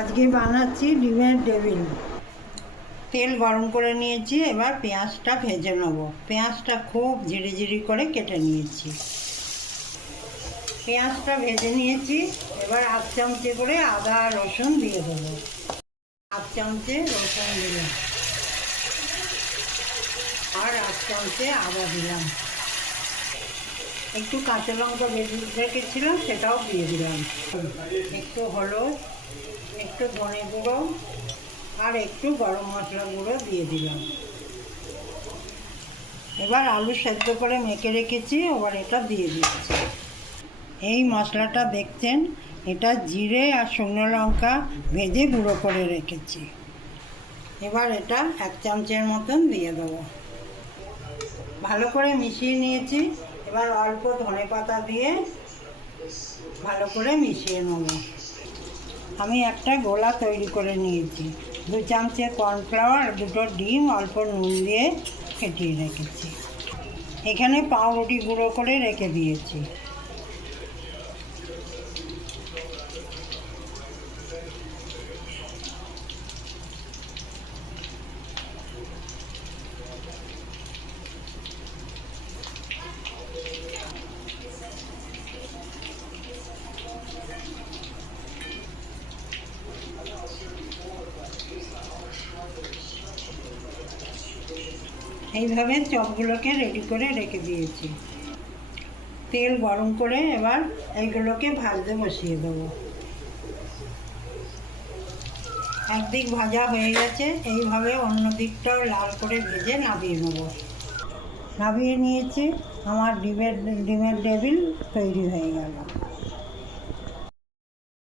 আজকে বানাচ্ছি ডিমের টেবিল। তেল গরম করে নিয়েছি, এবার পেঁয়াজটা ভেজে নেব। পেঁয়াজটা খুব ঝিরিঝিরি করে কেটে নিয়েছি। পেঁয়াজটা ভেজে নিয়েছি, এবার 1 চামচে করে আদা রসুন দিয়ে দেবো। 1 চামচে রসুন দিলাম আর 1 চামচে আদা দিলাম। একটু কাঁচা লঙ্কা বেটে রেখেছিলাম, সেটাও দিয়ে দিলাম। একটু হলুদ, একটু ধনে গুঁড়ো আর একটু গরম মশলা গুঁড়ো দিয়ে দিলাম। এবার আলু সেদ্ধ করে মেখে রেখেছি, এবার এটা দিয়ে দিচ্ছি। এই মশলাটা দেখছেন, এটা জিরে আর শুকনো লঙ্কা ভেজে গুঁড়ো করে রেখেছি। এবার এটা 1 চামচের মতন দিয়ে দেবো। ভালো করে মিশিয়ে নিয়েছি। এবার অল্প ধনেপাতা দিয়ে ভালো করে মিশিয়ে নেব। আমি একটা গোলা তৈরি করে নিয়েছি। 2 চামচে কর্নফ্লাওয়ার, 2টো ডিম, অল্প নুন দিয়ে ফেটিয়ে রেখেছি। এখানে পাউরুটি গুঁড়ো করে রেখে দিয়েছি। এইভাবে চপগুলোকে রেডি করে রেখে দিয়েছি। তেল গরম করে এবার এইগুলোকে ভাজতে বসিয়ে দেবো। একদিক ভাজা হয়ে গেছে, এইভাবে অন্য দিকটাও লাল করে ভেজে নামিয়ে নেব। নামিয়ে নিয়েছি, আমার ডিমের টেবিল তৈরি হয়ে গেল।